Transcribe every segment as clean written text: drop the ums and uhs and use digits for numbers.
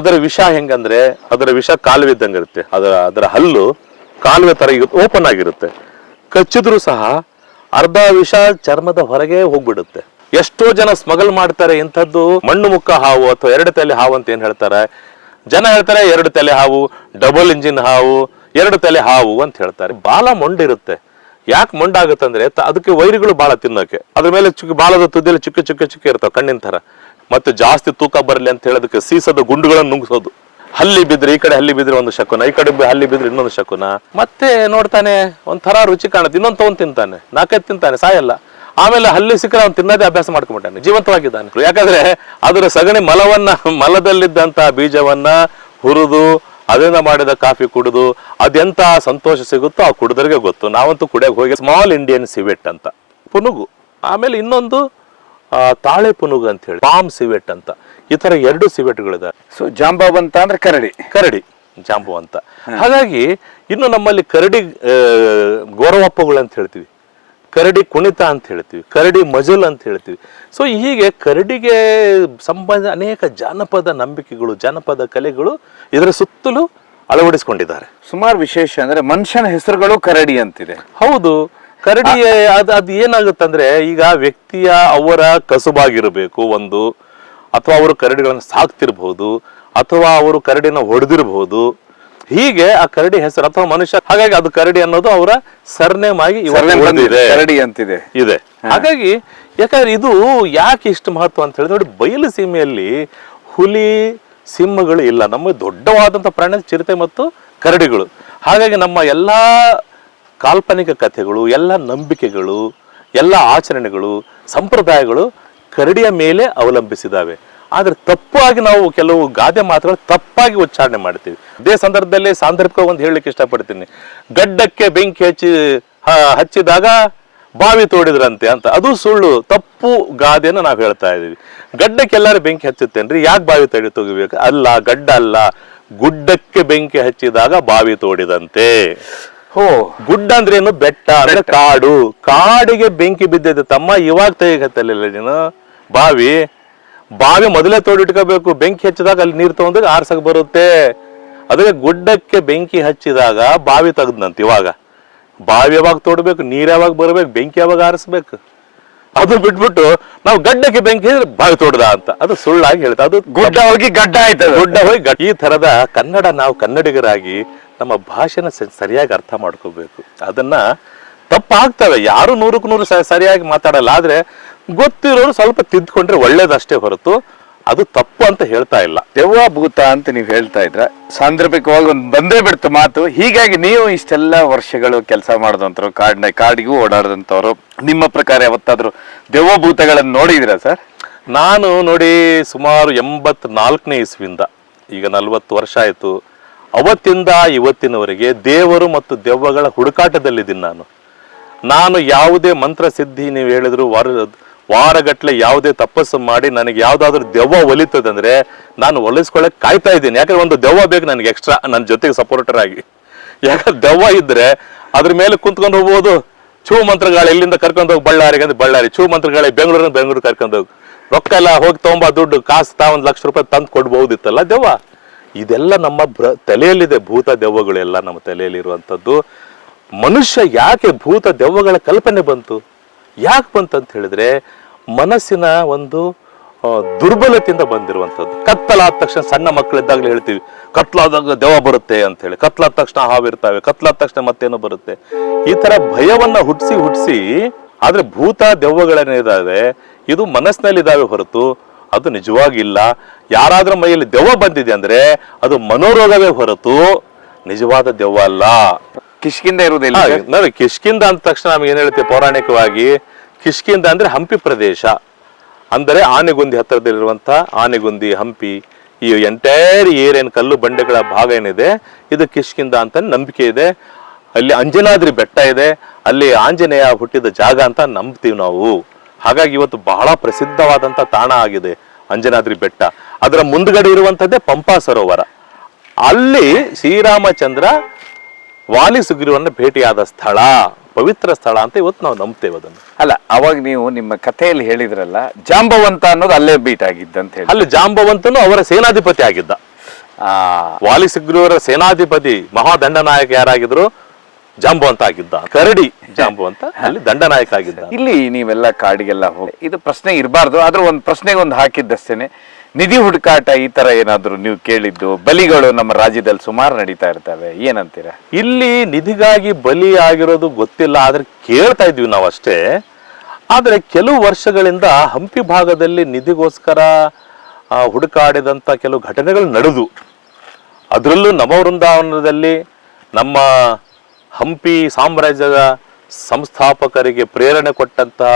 ಅದರ ವಿಷ ಹೆಂಗಂದ್ರೆ ಅದರ ವಿಷ ಕಾಲುವೆ ಇದ್ದಂಗೆ ಇರುತ್ತೆ. ಅದರ ಹಲ್ಲು ಕಾಲುವೆ ತರ ಓಪನ್ ಆಗಿರುತ್ತೆ. ಕಚ್ಚಿದ್ರು ಸಹ ಅರ್ಧ ವಿಷ ಚರ್ಮದ ಹೊರಗೆ ಹೋಗ್ಬಿಡುತ್ತೆ. ಎಷ್ಟೋ ಜನ ಸ್ಮಗಲ್ ಮಾಡ್ತಾರೆ ಇಂಥದ್ದು ಮಣ್ಣು ಮುಕ್ಕ ಹಾವು ಅಥವಾ 2 ತಲೆ ಹಾವು ಅಂತ ಏನ್ ಹೇಳ್ತಾರೆ. ಜನ ಹೇಳ್ತಾರೆ 2 ತಲೆ ಹಾವು, ಡಬಲ್ ಇಂಜಿನ್ ಹಾವು, 2 ತಲೆ ಹಾವು ಅಂತ ಹೇಳ್ತಾರೆ. ಬಾಲ ಮೊಂಡಿರುತ್ತೆ. ಯಾಕೆ ಮೊಂಡಾಗುತ್ತಂದ್ರೆ ಅದಕ್ಕೆ ವೈರಿಗಳು ಬಾಳ ತಿನ್ನೋಕೆ. ಅದ್ರ ಮೇಲೆ ಬಾಲದ ತುದಿಯಲ್ಲಿ ಚುಕ್ಕೆ ಚುಕ್ಕೆ ಚುಕ್ಕೆ ಇರ್ತಾವ ಕಣ್ಣಿನ ತರ. ಮತ್ತೆ ಜಾಸ್ತಿ ತೂಕ ಬರಲಿ ಅಂತ ಹೇಳೋದಕ್ಕೆ ಸೀಸದ ಗುಂಡುಗಳನ್ನು ನುಂಗಿಸೋದು. ಹಲ್ಲಿ ಬಿದ್ರೆ ಈ ಕಡೆ ಹಲ್ಲಿ ಬಿದ್ರೆ ಒಂದು ಶಕುನ, ಈ ಕಡೆ ಹಲ್ಲಿ ಬಿದ್ರೆ ಇನ್ನೊಂದು ಶಕುನ. ಮತ್ತೆ ನೋಡ್ತಾನೆ ಒಂಥರ ರುಚಿ ಕಾಣುತ್ತೆ, ಇನ್ನೊಂದು ತಗೊಂಡ್ ತಿಂತಾನೆ, 4 ತಿಂತಾನೆ, ಸಾಯಲ್ಲ. ಆಮೇಲೆ ಹಲ್ಲಿ ಸಿಕ್ಕರೆ ಅವ್ನು ತಿನ್ನೋದೇ ಅಭ್ಯಾಸ ಮಾಡ್ಕೊಂಡ್ಬಿಟ್ಟಾನೆ, ಜೀವಂತವಾಗಿದ್ದಾನೆ. ಯಾಕಂದ್ರೆ ಅದರ ಸಗಣಿ ಮಲದಲ್ಲಿದ್ದಂತ ಬೀಜವನ್ನ ಹುರಿದು ಅದರಿಂದ ಮಾಡಿದ ಕಾಫಿ ಕುಡಿದು ಅದೆಂತ ಸಂತೋಷ ಸಿಗುತ್ತೋ ಆ ಕುಡಿದರಿಗೆ ಗೊತ್ತು. ನಾವಂತೂ ಕುಡಿಯೋಕೆ ಹೋಗಿ ಸ್ಮಾಲ್ ಇಂಡಿಯನ್ ಸಿವೆಟ್ ಅಂತ ಪುನುಗು, ಆಮೇಲೆ ಇನ್ನೊಂದು ತಾಳೆ ಪುನುಗು ಅಂತ ಹೇಳಿ ಪಾಮ್ ಸಿವೆಟ್ ಅಂತ, ಈ ತರ 2 ಸಿವೆಟ್ಗಳಿದೆ. ಸೊ ಜಾಂಬವಂತ ಅಂದ್ರೆ ಕರಡಿ ಜಾಂಬವಂತ. ಹಾಗಾಗಿ ಇನ್ನು ನಮ್ಮಲ್ಲಿ ಕರಡಿ ಗೋರವಪ್ಪಗಳು ಅಂತ ಹೇಳ್ತೀವಿ, ಕರಡಿ ಕುಣಿತ ಅಂತ ಹೇಳ್ತೀವಿ, ಕರಡಿ ಮಜಲ್ ಅಂತ ಹೇಳ್ತೀವಿ. ಸೊ ಹೀಗೆ ಕರಡಿಗೆ ಸಂಬಂಧ ಅನೇಕ ಜಾನಪದ ನಂಬಿಕೆಗಳು, ಜಾನಪದ ಕಲೆಗಳು ಇದರ ಸುತ್ತಲೂ ಅಳವಡಿಸಿಕೊಂಡಿದ್ದಾರೆ. ಸುಮಾರು ವಿಶೇಷ ಅಂದ್ರೆ ಮನುಷ್ಯನ ಹೆಸರುಗಳು ಕರಡಿ ಅಂತಿದೆ. ಹೌದು, ಕರಡಿ ಅದು ಏನಾಗುತ್ತಂದ್ರೆ ಈಗ ವ್ಯಕ್ತಿಯ ಅವರ ಕಸುಬಾಗಿರಬೇಕು ಒಂದು, ಅಥವಾ ಅವರು ಕರಡಿಗಳನ್ನು ಸಾಕ್ತಿರ್ಬಹುದು, ಅಥವಾ ಅವರು ಕರಡಿನ ಹೊಡೆದಿರಬಹುದು. ಹೀಗೆ ಆ ಕರಡಿ ಹೆಸರು ಅಥವಾ ಮನುಷ್ಯ, ಹಾಗಾಗಿ ಅದು ಕರಡಿ ಅನ್ನೋದು ಅವರ ಸರ್ನೇಮ್ ಆಗಿ ಕರಡಿ ಅಂತಿದೆ ಇದೆ. ಹಾಗಾಗಿ ಯಾಕಂದ್ರೆ ಇದು ಯಾಕೆ ಇಷ್ಟು ಮಹತ್ವ ಅಂತ ಹೇಳಿದ್ರೆ, ನೋಡಿ ಬಯಲು ಸೀಮೆಯಲ್ಲಿ ಹುಲಿ ಸಿಂಹಗಳು ಇಲ್ಲ, ನಮ್ಮ ದೊಡ್ಡವಾದಂತ ಪ್ರಾಣಿ ಚಿರತೆ ಮತ್ತು ಕರಡಿಗಳು. ಹಾಗಾಗಿ ನಮ್ಮ ಎಲ್ಲಾ ಕಾಲ್ಪನಿಕ ಕಥೆಗಳು, ಎಲ್ಲ ನಂಬಿಕೆಗಳು, ಎಲ್ಲ ಆಚರಣೆಗಳು, ಸಂಪ್ರದಾಯಗಳು ಕರಡಿಯ ಮೇಲೆ ಅವಲಂಬಿಸಿದಾವೆ. ಆದ್ರೆ ತಪ್ಪಾಗಿ ನಾವು ಕೆಲವು ಗಾದೆ ಮಾತುಗಳು ತಪ್ಪಾಗಿ ಉಚ್ಚಾರಣೆ ಮಾಡ್ತೀವಿ. ಇದೇ ಸಂದರ್ಭದಲ್ಲಿ ಸಾಂದರ್ಭಿಕ ಒಂದು ಹೇಳಲಿಕ್ಕೆ ಇಷ್ಟಪಡ್ತೀನಿ. ಗಡ್ಡಕ್ಕೆ ಬೆಂಕಿ ಹಚ್ಚಿದಾಗ ಬಾವಿ ತೋಡಿದ್ರಂತೆ ಅಂತ, ಅದು ಸುಳ್ಳು, ತಪ್ಪು ಗಾದೆಯನ್ನು ನಾವು ಹೇಳ್ತಾ ಇದೀವಿ. ಗಡ್ಡಕ್ಕೆ ಎಲ್ಲರೂ ಬೆಂಕಿ ಹಚ್ಚುತ್ತೇನ್ರಿ, ಯಾಕೆ ಬಾವಿ ತೆಗಿಬೇಕು? ಅಲ್ಲ, ಗಡ್ಡ ಅಲ್ಲ, ಗುಡ್ಡಕ್ಕೆ ಬೆಂಕಿ ಹಚ್ಚಿದಾಗ ಬಾವಿ ತೋಡಿದಂತೆ. ಗುಡ್ಡ ಅಂದ್ರೆ ಏನು? ಬೆಟ್ಟ ಅಂದ್ರೆ ಕಾಡು. ಕಾಡಿಗೆ ಬೆಂಕಿ ಬಿದ್ದಿದೆ ತಮ್ಮ, ಇವಾಗ ತೆಗಿಕತ್ತಲ್ಲ ನೀನು ಬಾವಿ ಮೊದಲೇ ತೋಡಿಟ್ಕೋಬೇಕು. ಬೆಂಕಿ ಹಚ್ಚಿದಾಗ ಅಲ್ಲಿ ನೀರು ತಗೊಂಡಾಗ ಆರ್ಸಕ್ ಬರುತ್ತೆ. ಅದಕ್ಕೆ ಗುಡ್ಡಕ್ಕೆ ಬೆಂಕಿ ಹಚ್ಚಿದಾಗ ಬಾವಿ ತೆಗ್ದಂತ. ಇವಾಗ ಬಾವಿ ಯಾವಾಗ ತೋಡ್ಬೇಕು, ನೀರ್ ಯಾವಾಗ ಬರ್ಬೇಕು, ಬೆಂಕಿ ಯಾವಾಗ ಆರಿಸ್ಬೇಕು, ಅದು ಬಿಟ್ಬಿಟ್ಟು ನಾವು ಗಡ್ಡಕ್ಕೆ ಬೆಂಕಿ ಬಾವಿ ತೋಡ್ದ ಅಂತ ಅದು ಸುಳ್ಳಾಗಿ ಹೇಳ್ತಾ, ಅದು ಗುಡ್ಡ ಹೋಗಿ ಗಡ್ಡ ಆಯ್ತು, ಗುಡ್ಡ ಹೋಗಿ ಗಡ್ಡ. ಈ ತರದ ಕನ್ನಡ, ನಾವು ಕನ್ನಡಿಗರಾಗಿ ನಮ್ಮ ಭಾಷೆನ ಸರಿಯಾಗಿ ಅರ್ಥ ಮಾಡ್ಕೋಬೇಕು. ಅದನ್ನ ತಪ್ಪಾಗ್ತವೆ, ಯಾರು 100ಕ್ಕೆ 100 ಸರಿಯಾಗಿ ಮಾತಾಡಲ್ಲ. ಆದ್ರೆ ಗೊತ್ತಿರೋರು ಸ್ವಲ್ಪ ತಿದ್ಕೊಂಡ್ರೆ ಒಳ್ಳೇದಷ್ಟೇ ಹೊರತು ಅದು ತಪ್ಪು ಅಂತ ಹೇಳ್ತಾ ಇಲ್ಲ. ದೆವ್ವ ಭೂತ ಅಂತ ನೀವು ಹೇಳ್ತಾ ಇದ್ರ, ಸಾಂದರ್ಭಿಕವಾಗಿ ಒಂದು ಬಂದೇ ಬಿಡ್ತು ಮಾತು. ಹೀಗಾಗಿ ನೀವು ಇಷ್ಟೆಲ್ಲ ವರ್ಷಗಳು ಕೆಲಸ ಮಾಡಿದಂತವ್ರು, ಕಾಡಿಗೂ ಓಡಾಡದಂತವ್ರು, ನಿಮ್ಮ ಪ್ರಕಾರ ಯಾವತ್ತಾದ್ರೂ ದೆವ್ವ ಭೂತಗಳನ್ನು ನೋಡಿದಿರಾ ಸರ್? ನಾನು ನೋಡಿ ಸುಮಾರು 84ನೇ ಇಸ್ವಿಯಿಂದ ಈಗ 40 ವರ್ಷ ಆಯ್ತು. ಅವತ್ತಿಂದ ಇವತ್ತಿನವರೆಗೆ ದೇವರು ಮತ್ತು ದೆವ್ವಗಳ ಹುಡುಕಾಟದಲ್ಲಿದ್ದೀನಿ ನಾನು ಯಾವುದೇ ಮಂತ್ರ ಸಿದ್ಧಿ ನೀವು ಹೇಳಿದ್ರು ವಾರಗಟ್ಲೆ ಯಾವುದೇ ತಪಸ್ಸು ಮಾಡಿ ನನಗೆ ಯಾವ್ದಾದ್ರು ದೆವ್ವ ಒಲಿತದಂದ್ರೆ ನಾನು ಒಲಿಸ್ಕೊಳ್ಳಕ್ ಕಾಯ್ತಾ ಇದ್ದೀನಿ. ಯಾಕಂದ್ರೆ ಒಂದು ದೆವ್ವ ಬೇಕು ನನಗೆ ಎಕ್ಸ್ಟ್ರಾ, ನನ್ನ ಜೊತೆಗೆ ಸಪೋರ್ಟರ್ ಆಗಿ. ಯಾಕಂದ್ರೆ ದೆವ್ವ ಇದ್ರೆ ಅದ್ರ ಮೇಲೆ ಕುಂತ್ಕೊಂಡು ಹೋಗ್ಬೋದು. ಚೂ ಮಂತ್ರಗಾಳಿ ಎಲ್ಲಿಂದ ಕರ್ಕೊಂಡು ಹೋಗಿ ಬಳ್ಳಾರಿಗೆ ಅಂದ್ರೆ ಬಳ್ಳಾರಿ, ಚೂ ಮಂತ್ರಗಾಳಿ ಬೆಂಗಳೂರು ಕರ್ಕೊಂಡು ಹೋಗಿ, ರೊಕ್ಕ ಎಲ್ಲ ಹೋಗಿ ತಗೊಂಬ, ದುಡ್ಡು ಕಾಸು ಒಂದು ₹1,00,000 ತಂದು ಕೊಡ್ಬಹುದಿತ್ತಲ್ಲ ದೆವ್ವ. ಇದೆಲ್ಲ ನಮ್ಮ ತಲೆಯಲ್ಲಿದೆ, ಭೂತ ದೆವ್ವಗಳೆಲ್ಲ ನಮ್ಮ ತಲೆಯಲ್ಲಿ ಇರುವಂತದ್ದು. ಮನುಷ್ಯ ಯಾಕೆ ಭೂತ ದೆವ್ವಗಳ ಕಲ್ಪನೆ ಬಂತು, ಯಾಕೆ ಬಂತಂತ ಹೇಳಿದ್ರೆ ಮನಸ್ಸಿನ ಒಂದು ದುರ್ಬಲತೆಯಿಂದ ಬಂದಿರುವಂಥದ್ದು. ಕತ್ತಲಾದ ತಕ್ಷಣ, ಸಣ್ಣ ಮಕ್ಕಳಿದ್ದಾಗಲೇ ಹೇಳ್ತೀವಿ ಕತ್ಲಾದಾಗ ದೆವ್ವ ಬರುತ್ತೆ ಅಂತ ಹೇಳಿ, ಕತ್ಲಾದ ತಕ್ಷಣ ಹಾವಿರ್ತಾವೆ, ಕತ್ಲಾದ ತಕ್ಷಣ ಮತ್ತೇನೋ ಬರುತ್ತೆ, ಈ ತರ ಭಯವನ್ನ ಹುಟ್ಟಿಸಿ ಆದ್ರೆ ಭೂತ ದೆವ್ವಗಳೇನಿದಾವೆ ಇದು ಮನಸ್ಸಿನಲ್ಲಿ ಇದಾವೆ ಹೊರತು ಅದು ನಿಜವಾಗಿಲ್ಲ. ಯಾರಾದ್ರೂ ಮೈಯಲ್ಲಿ ದೆವ್ವ ಬಂದಿದೆ ಅಂದ್ರೆ ಅದು ಮನೋರೋಗವೇ ಹೊರತು ನಿಜವಾದ ದೆವ್ವ ಅಲ್ಲ. ಕಿಷ್ಕಿಂದ ಇರುವುದಿಲ್ಲ. ನಾವು ಕಿಷ್ಕಿಂದ ಅಂದ ತಕ್ಷಣ ನಮ್ಗೆ ಏನ್ ಹೇಳ್ತೀವಿ ಪೌರಾಣಿಕವಾಗಿ, ಕಿಷ್ಕಿಂದ ಅಂದ್ರೆ ಹಂಪಿ ಪ್ರದೇಶ, ಅಂದರೆ ಆನೆಗುಂದಿ ಹತ್ತಿರದಲ್ಲಿರುವಂತ ಆನೆಗುಂದಿ, ಹಂಪಿ, ಈ ಎಂಟೈರ್ ಏರಿಯನ್ ಕಲ್ಲು ಬಂಡೆಗಳ ಭಾಗ ಏನಿದೆ ಇದು ಕಿಷ್ಕಿಂದ ಅಂತ ನಂಬಿಕೆ ಇದೆ. ಅಲ್ಲಿ ಅಂಜನಾದ್ರಿ ಬೆಟ್ಟ ಇದೆ, ಅಲ್ಲಿ ಆಂಜನೇಯ ಹುಟ್ಟಿದ ಜಾಗ ಅಂತ ನಂಬ್ತೀವಿ ನಾವು. ಹಾಗಾಗಿ ಇವತ್ತು ಬಹಳ ಪ್ರಸಿದ್ಧವಾದಂತ ತಾಣ ಆಗಿದೆ ಅಂಜನಾದ್ರಿ ಬೆಟ್ಟ. ಅದರ ಮುಂದ್ಗಡೆ ಇರುವಂತದ್ದೇ ಪಂಪಾ ಸರೋವರ. ಅಲ್ಲಿ ಶ್ರೀರಾಮಚಂದ್ರ ವಾಲಿ ಸುಗ್ರೀವನ್ನ ಭೇಟಿಯಾದ ಸ್ಥಳ, ಪವಿತ್ರ ಸ್ಥಳ ಅಂತ ಇವತ್ತು ನಾವು ನಂಬ್ತೇವೆ ಅದನ್ನು. ಅಲ್ಲ, ಅವಾಗ ನೀವು ನಿಮ್ಮ ಕಥೆಯಲ್ಲಿ ಹೇಳಿದ್ರಲ್ಲ ಜಾಂಬವಂತ ಅನ್ನೋದು ಅಲ್ಲೇ ಬೀಟ್ ಆಗಿದ್ದ ಅಂತ ಹೇಳಿ. ಅಲ್ಲಿ ಜಾಂಬವಂತನು ಅವರ ಸೇನಾಧಿಪತಿ ಆಗಿದ್ದ. ವಾಲಿಸಿಗ್ರೂರ ಸೇನಾಧಿಪತಿ ಮಹಾದಂಡನಾಯಕ ಯಾರಾಗಿದ್ರು? ಜಾಂಬು ಅಂತ ಆಗಿದ್ದ, ಕರಡಿ ಜಾಂಬು ಅಂತ ಅಲ್ಲಿ ದಂಡನಾಯಕ ಆಗಿದ್ದ. ಇಲ್ಲಿ ನೀವೆಲ್ಲ ಕಾಡಿಗೆಲ್ಲ ಹೋಗಿ, ಇದು ಪ್ರಶ್ನೆ ಇರಬಾರ್ದು, ಆದ್ರೂ ಒಂದು ಪ್ರಶ್ನೆಗೆ ಒಂದು ಹಾಕಿದ್ದಷ್ಟೇನೆ, ನಿಧಿ ಹುಡುಕಾಟ ಈ ತರ ಏನಾದ್ರು ನೀವು ಕೇಳಿದ್ದು? ಬಲಿಗಳು ನಮ್ಮ ರಾಜ್ಯದಲ್ಲಿ ಸುಮಾರು ನಡೀತಾ ಇರ್ತವೆ, ಏನಂತೀರಾ? ಇಲ್ಲಿ ನಿಧಿಗಾಗಿ ಬಲಿ ಆಗಿರೋದು ಗೊತ್ತಿಲ್ಲ, ಆದ್ರೆ ಕೇಳ್ತಾ ಇದ್ವಿ ನಾವು ಅಷ್ಟೇ. ಆದ್ರೆ ಕೆಲವು ವರ್ಷಗಳಿಂದ ಹಂಪಿ ಭಾಗದಲ್ಲಿ ನಿಧಿಗೋಸ್ಕರ ಹುಡುಕಾಡಿದಂತ ಕೆಲವು ಘಟನೆಗಳು ನಡೆದು, ಅದರಲ್ಲೂ ನವವೃಂದಾವನದಲ್ಲಿ ನಮ್ಮ ಹಂಪಿ ಸಾಮ್ರಾಜ್ಯದ ಸಂಸ್ಥಾಪಕರಿಗೆ ಪ್ರೇರಣೆ ಕೊಟ್ಟಂತಹ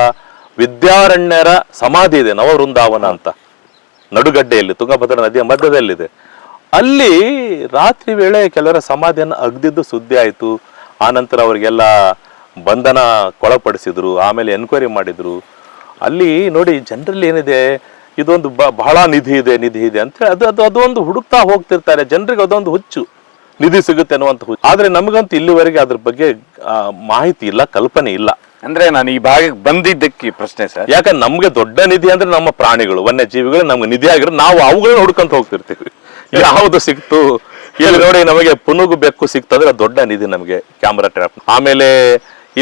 ವಿದ್ಯಾರಣ್ಯರ ಸಮಾಧಿ ಇದೆ ನವವೃಂದಾವನ ಅಂತ, ನಡುಗಡ್ಡೆಯಲ್ಲಿ ತುಂಗಭದ್ರಾ ನದಿಯ ಮಧ್ಯದಲ್ಲಿದೆ. ಅಲ್ಲಿ ರಾತ್ರಿ ವೇಳೆ ಕೆಲವರ ಸಮಾಧಿಯನ್ನು ಅಗ್ದಿದ್ದು ಸುದ್ದಿ ಆಯಿತು. ಆನಂತರ ಅವರಿಗೆಲ್ಲ ಒಳಪಡಿಸಿದ್ರು, ಆಮೇಲೆ ಎನ್ಕ್ವೈರಿ ಮಾಡಿದ್ರು. ಅಲ್ಲಿ ನೋಡಿ ಜನರಲ್ಲಿ ಏನಿದೆ, ಇದೊಂದು ಬಹಳ ನಿಧಿ ಇದೆ ಅಂತ ಹೇಳಿ ಅದೊಂದು ಹುಡುಕ್ತಾ ಹೋಗ್ತಿರ್ತಾರೆ. ಜನರಿಗೆ ಅದೊಂದು ಹುಚ್ಚು, ನಿಧಿ ಸಿಗುತ್ತೆ ಅನ್ನುವಂತ ಹುಚ್ಚು. ಆದ್ರೆ ನಮಗಂತೂ ಇಲ್ಲಿವರೆಗೆ ಅದ್ರ ಬಗ್ಗೆ ಮಾಹಿತಿ ಇಲ್ಲ, ಕಲ್ಪನೆ ಇಲ್ಲ. ಅಂದ್ರೆ ನಾನು ಈ ಭಾಗಕ್ಕೆ ಬಂದಿದ್ದಕ್ಕೆ ಪ್ರಶ್ನೆ ಸರ್, ಯಾಕಂದ್ರೆ ನಮ್ಗೆ ದೊಡ್ಡ ನಿಧಿ ಅಂದ್ರೆ ನಮ್ಮ ಪ್ರಾಣಿಗಳು, ವನ್ಯಜೀವಿಗಳು ನಮ್ಗೆ ನಿಧಿ ಆಗಿರೋ ನಾವು ಅವುಗಳನ್ನ ಹುಡ್ಕೊಂತ ಹೋಗ್ತಿರ್ತೀವಿ. ಯಾವುದು ಸಿಕ್ತು ಇಲ್ಲಿ ನೋಡಿ, ನಮಗೆ ಪುನುಗು ಬೆಕ್ಕು ಸಿಕ್ತಂದ್ರೆ ದೊಡ್ಡ ನಿಧಿ ನಮಗೆ, ಕ್ಯಾಮ್ರಾ ಟ್ರ್ಯಾಪ್. ಆಮೇಲೆ